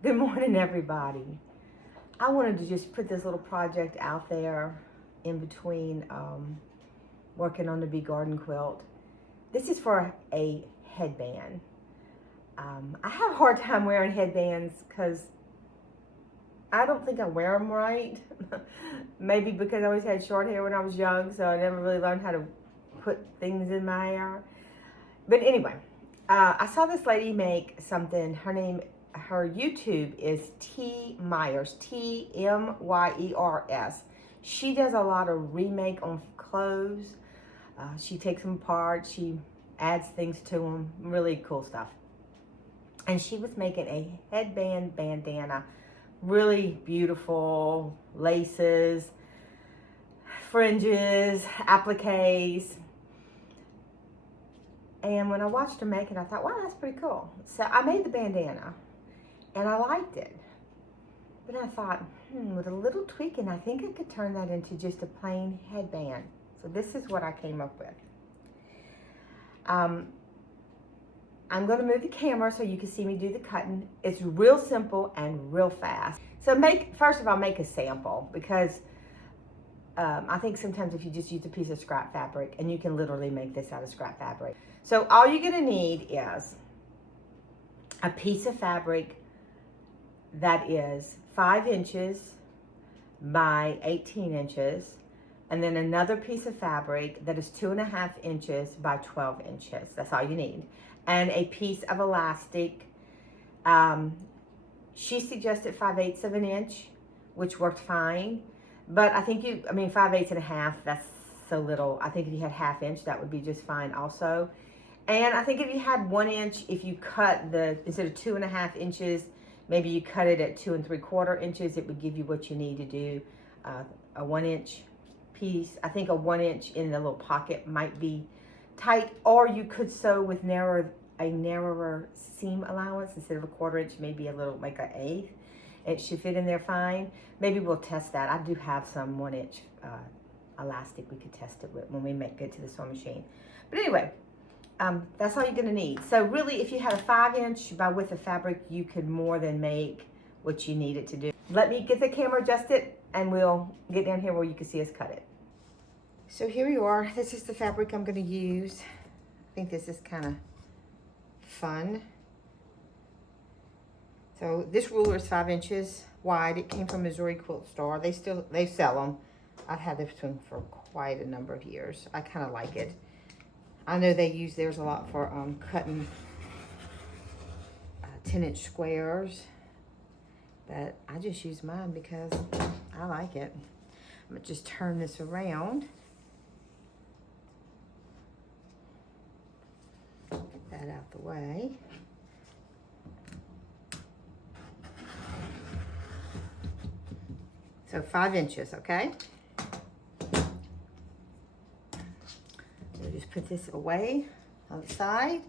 Good morning, everybody. I wanted to just put this little project out there in between working on the bee garden quilt. This is for a headband. I have a hard time wearing headbands because I don't think I wear them right. Maybe because I always had short hair when I was young, so I never really learned how to put things in my hair. But anyway, I saw this lady make something. Her YouTube is T Myers, T-M-Y-E-R-S. She does a lot of remake on clothes. She takes them apart. She adds things to them. Really cool stuff. And she was making a headband bandana. Really beautiful laces, fringes, appliques. And when I watched her make it, I thought, wow, that's pretty cool. So I made the bandana, and I liked it. But I thought, with a little tweaking, I think I could turn that into just a plain headband. So this is what I came up with. I'm going to move the camera so you can see me do the cutting. It's real simple and real fast. So first of all, make a sample, because I think sometimes if you just use a piece of scrap fabric, and you can literally make this out of scrap fabric. So all you're going to need is a piece of fabric that is 5 inches by 18 inches, and then another piece of fabric that is 2.5 inches by 12 inches. That's all you need. And a piece of elastic. She suggested 5/8 of an inch, which worked fine. But I think 5/8 and a half, that's so little. I think if you had 1/2 inch, that would be just fine also. And I think if you had 1 inch, if you cut instead of 2.5 inches, maybe you cut it at 2 3/4 inches, it would give you what you need to do a 1 inch piece. I think a 1 inch in the little pocket might be tight, or you could sew with a narrower seam allowance instead of a 1/4 inch, maybe a little, like an 1/8. It should fit in there fine. Maybe we'll test that. I do have some 1 inch elastic we could test it with when we get to the sewing machine. But anyway, that's all you're gonna need. So really, if you had a 5 inch by width of fabric, you could more than make what you need it to do. Let me get the camera adjusted, and we'll get down here where you can see us cut it. So here you are. This is the fabric I'm gonna use. I think this is kind of fun. So this ruler is 5 inches wide. It came from Missouri Quilt Store. They sell them. I've had this one for quite a number of years. I kind of like it. I know they use theirs a lot for cutting 10-inch squares, but I just use mine because I like it. I'm gonna just turn this around. Get that out the way. So 5 inches, okay? We'll just put this away on the side.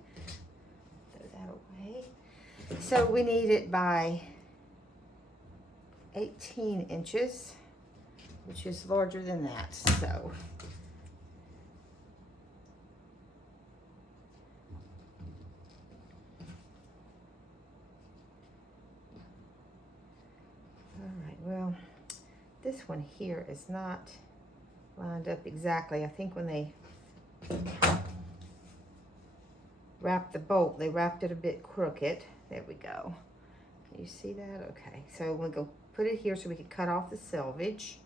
Throw that away. So we need it by 18 inches, which is larger than that, so. All right, well, this one here is not lined up exactly. I think when they wrapped the bolt, they wrapped it a bit crooked. There we go. Can you see that? Okay, so we'll go put it here so we can cut off the selvage.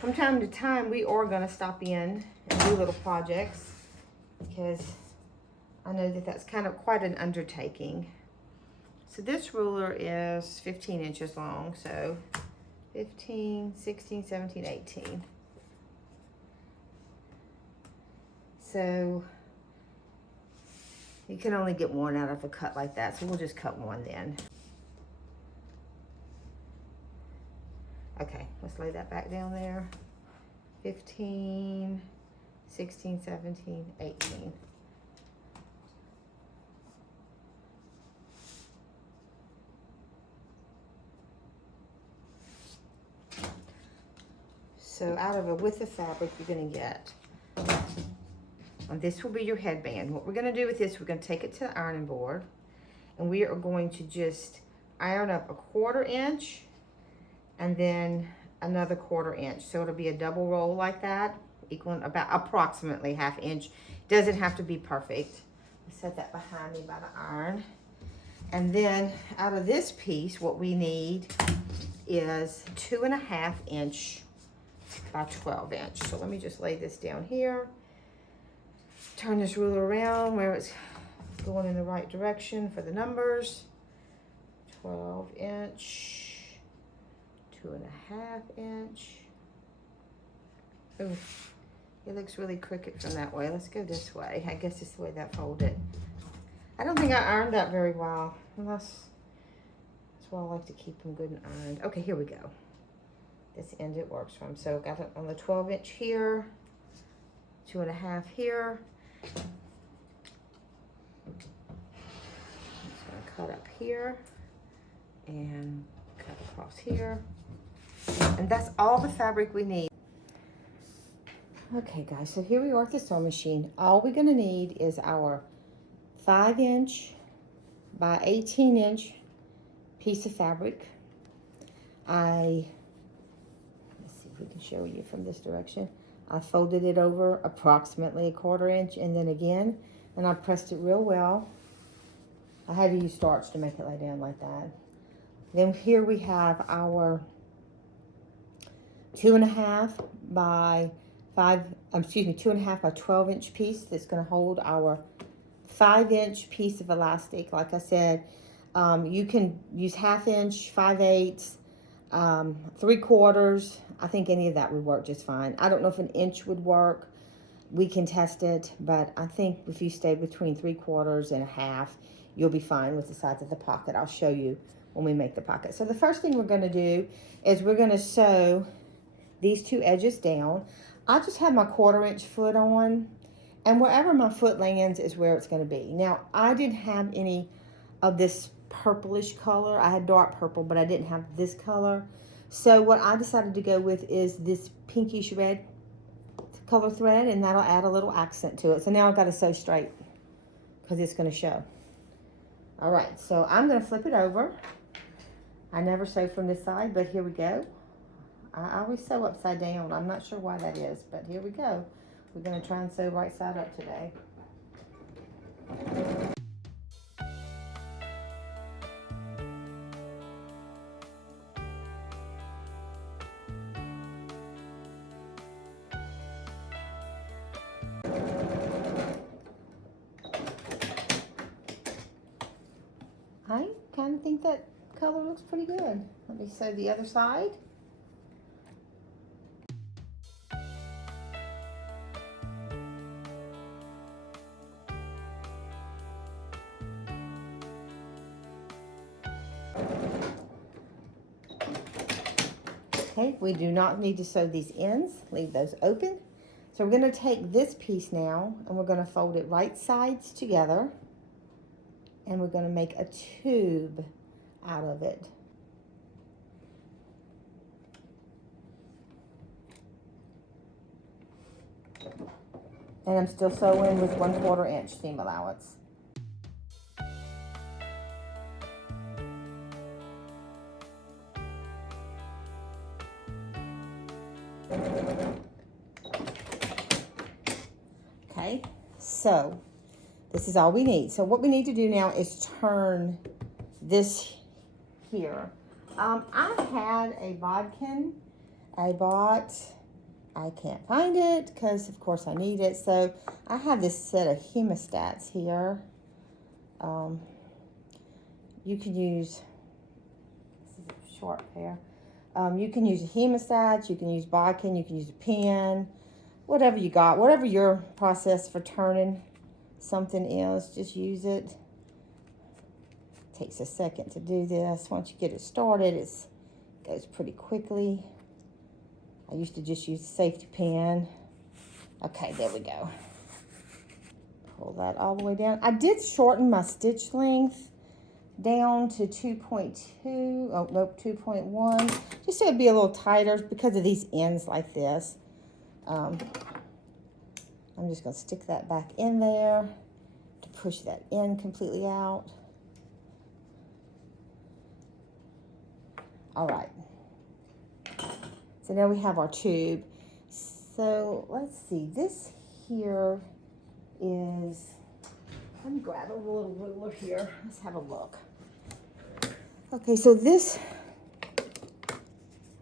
From time to time, we are going to stop in and do little projects, because I know that that's kind of quite an undertaking. So this ruler is 15 inches long, so 15, 16, 17, 18. So you can only get one out of a cut like that, so we'll just cut one then. Okay, let's lay that back down there. 15, 16, 17, 18. So out of a width of fabric, you're gonna get, and this will be your headband. What we're gonna do with this, we're gonna take it to the ironing board, and we are going to just iron up a 1/4 inch and then another 1/4 inch. So it'll be a double roll like that, equaling about approximately 1/2 inch. Doesn't have to be perfect. Set that behind me by the iron. And then out of this piece, what we need is 2.5 inch by 12 inch. So let me just lay this down here. Turn this ruler around where it's going in the right direction for the numbers. 12 inch, 2.5 inch. Ooh, it looks really crooked from that way. Let's go this way. I guess it's the way that folded. I don't think I ironed that very well, unless that's why I like to keep them good and ironed. Okay, here we go. This end it works from. So got it on the 12 inch here, 2.5 here. I'm just gonna cut up here and cut across here. And that's all the fabric we need. Okay guys, so here we are at the sewing machine. All we're gonna need is our 5 inch by 18 inch piece of fabric. Let's see if we can show you from this direction. I folded it over approximately 1/4 inch and then again, and I pressed it real well. I had to use starch to make it lay down like that. Then here we have our 2.5 by 2.5 by 12 inch piece that's going to hold our 5 inch piece of elastic. Like I said, you can use 1/2 inch, 5/8, 3/4. I think any of that would work just fine. I don't know if an inch would work. We can test it, but I think if you stay between 3/4 and 1/2, you'll be fine with the size of the pocket. I'll show you when we make the pocket. So the first thing we're going to do is we're going to sew these two edges down. I just have my 1/4 inch foot on, and wherever my foot lands is where it's going to be. Now, I didn't have any of this purplish color. I had dark purple, but I didn't have this color. So what I decided to go with is this pinkish red color thread, and that'll add a little accent to it. So now I've got to sew straight because it's going to show. All right, so I'm going to flip it over. I never sew from this side, but here we go. I always sew upside down. I'm not sure why that is, but here we go. We're going to try and sew right side up today. I kind of think that color looks pretty good. Let me sew the other side. Okay, we do not need to sew these ends. Leave those open. So we're going to take this piece now and we're going to fold it right sides together. And we're going to make a tube out of it. And I'm still sewing with 1/4 inch seam allowance. Okay, so this is all we need. So what we need to do now is turn this here. I had a bodkin. I can't find it because of course I need it. So I have this set of hemostats here. You can use, this is a sharp pair. You can use a hemostat, you can use bodkin, you can use a pin, whatever you got, whatever your process for turning something is, just use it. Takes a second to do this. Once you get it started, it goes pretty quickly. I used to just use a safety pin. Okay, there we go. Pull that all the way down. I did shorten my stitch length down to 2.2, oh nope, 2.1, just so it'd be a little tighter because of these ends like this. I'm just gonna stick that back in there to push that end completely out. All right, so now we have our tube. So let's see, this here is, let me grab a little ruler here. Let's have a look. Okay, so this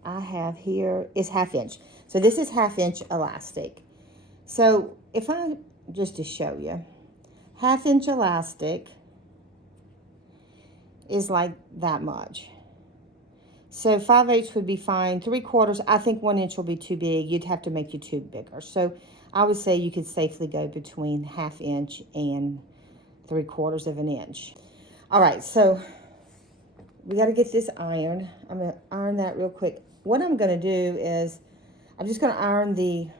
I have here is 1/2 inch. So this is 1/2 inch elastic. So if I, just to show you, 1/2 inch elastic is like that much. So 5/8 would be fine. 3/4, I think 1 inch will be too big. You'd have to make your tube bigger. So I would say you could safely go between 1/2 inch and 3/4 of an inch. All right, so we got to get this ironed. I'm going to iron that real quick. What I'm going to do is I'm just going to iron the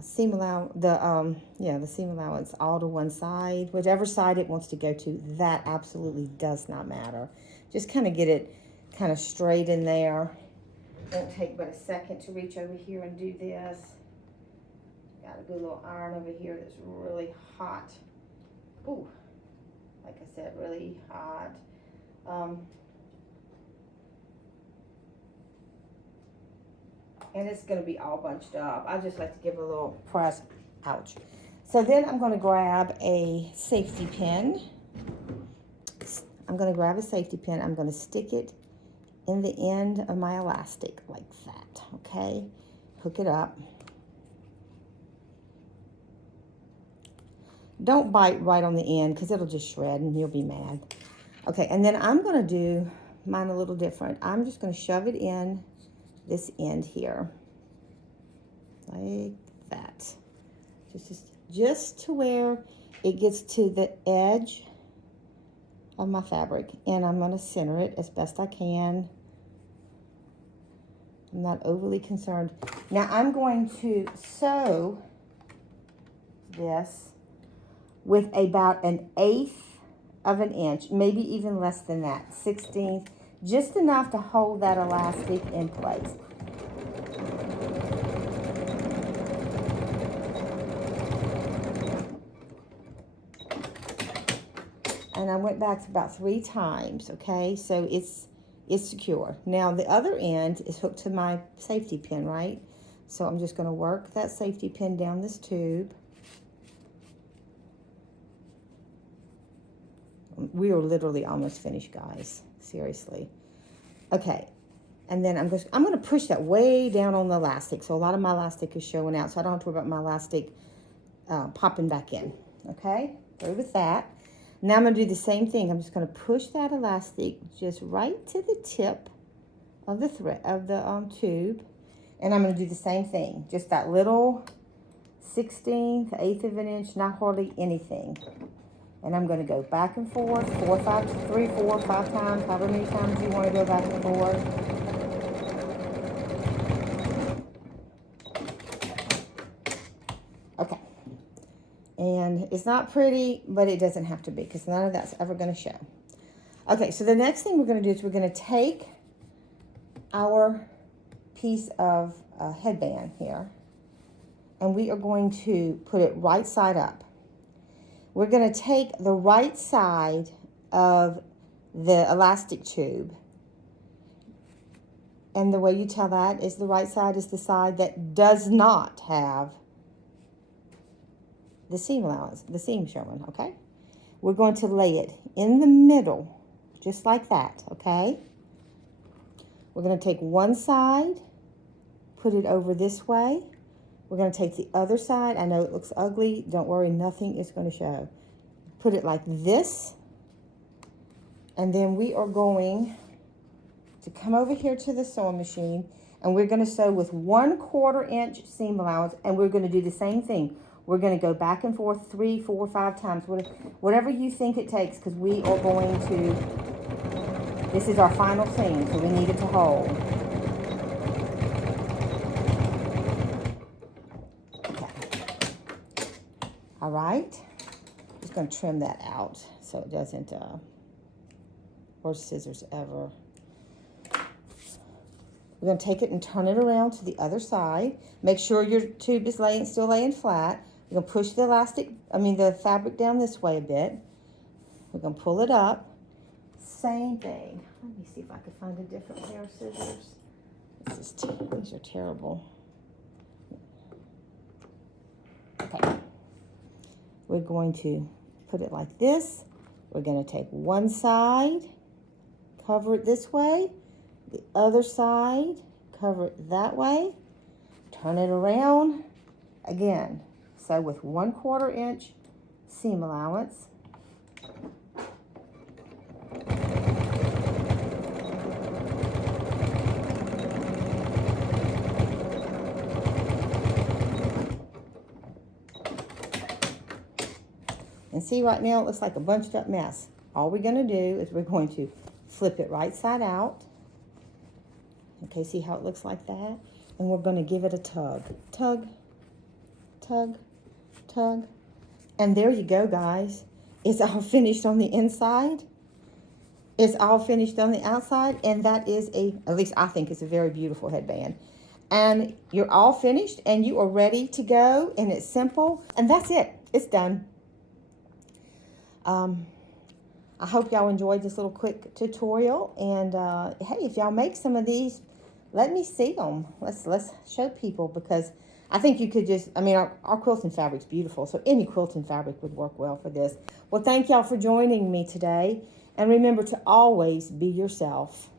seam allowance, the seam allowance all to one side. Whichever side it wants to go to, that absolutely does not matter. Just kind of get it kind of straight in there. Won't take but a second to reach over here and do this. Got a good little iron over here that's really hot. Ooh, like I said, really hot. And it's going to be all bunched up. I just like to give it a little press. Ouch. So then I'm going to grab a safety pin. I'm going to grab a safety pin. I'm going to stick it in the end of my elastic like that. Okay, hook it up. Don't bite right on the end because it'll just shred and you'll be mad. Okay, and then I'm going to do mine a little different. I'm just going to shove it in this end here like that, just to where it gets to the edge of my fabric, and I'm going to center it as best I can. I'm not overly concerned. Now I'm going to sew this with about 1/8 of an inch, maybe even less than that, 1/16, just enough to hold that elastic in place. And I went back about 3 times, okay? So it's secure. Now the other end is hooked to my safety pin, right? So I'm just gonna work that safety pin down this tube. We are literally almost finished, guys. Seriously. Okay, and then I'm going to push that way down on the elastic, so a lot of my elastic is showing out, so I don't have to worry about my elastic popping back in. Okay, through with that. Now I'm going to do the same thing. I'm just going to push that elastic just right to the tip of the thread of the tube, and I'm going to do the same thing. Just that little 1/16 to 1/8 of an inch, not hardly anything. And I'm going to go back and forth 3, 4, 5 times, however many times you want to go back and forth. Okay. And it's not pretty, but it doesn't have to be because none of that's ever going to show. Okay, so the next thing we're going to do is we're going to take our piece of headband here, and we are going to put it right side up. We're going to take the right side of the elastic tube, and the way you tell that is the right side is the side that does not have the seam allowance, the seam showing, okay? We're going to lay it in the middle, just like that, okay? We're going to take one side, put it over this way. We're going to take the other side. I know it looks ugly. Don't worry, nothing is going to show. Put it like this. And then we are going to come over here to the sewing machine, and we're going to sew with 1/4 inch seam allowance, and we're going to do the same thing. We're going to go back and forth 3, 4, 5 times, whatever you think it takes, because we are going to, this is our final seam, so we need it to hold. Okay. All right. Just going to trim that out so it doesn't, worst scissors ever. We're going to take it and turn it around to the other side. Make sure your tube is still laying flat. We're going to push the the fabric down this way a bit. We're going to pull it up. Same thing. Let me see if I can find a different pair of scissors. These are terrible. Okay. We're going to put it like this. We're going to take one side, cover it this way. The other side, cover it that way. Turn it around. Again, so with 1/4 inch seam allowance. And see, right now it looks like a bunched up mess. All we're going to do is we're going to flip it right side out. Okay, see how it looks like that? And we're going to give it a tug. Tug, tug, tug. And there you go, guys. It's all finished on the inside. It's all finished on the outside. And that is at least I think it's a very beautiful headband. And you're all finished and you are ready to go. And it's simple. And that's it. It's done. I hope y'all enjoyed this little quick tutorial, and hey, if y'all make some of these, let me see them. Let's show people, because I think you could just, our quilting fabric's beautiful, so any quilting fabric would work well for this. Well, thank y'all for joining me today, and remember to always be yourself.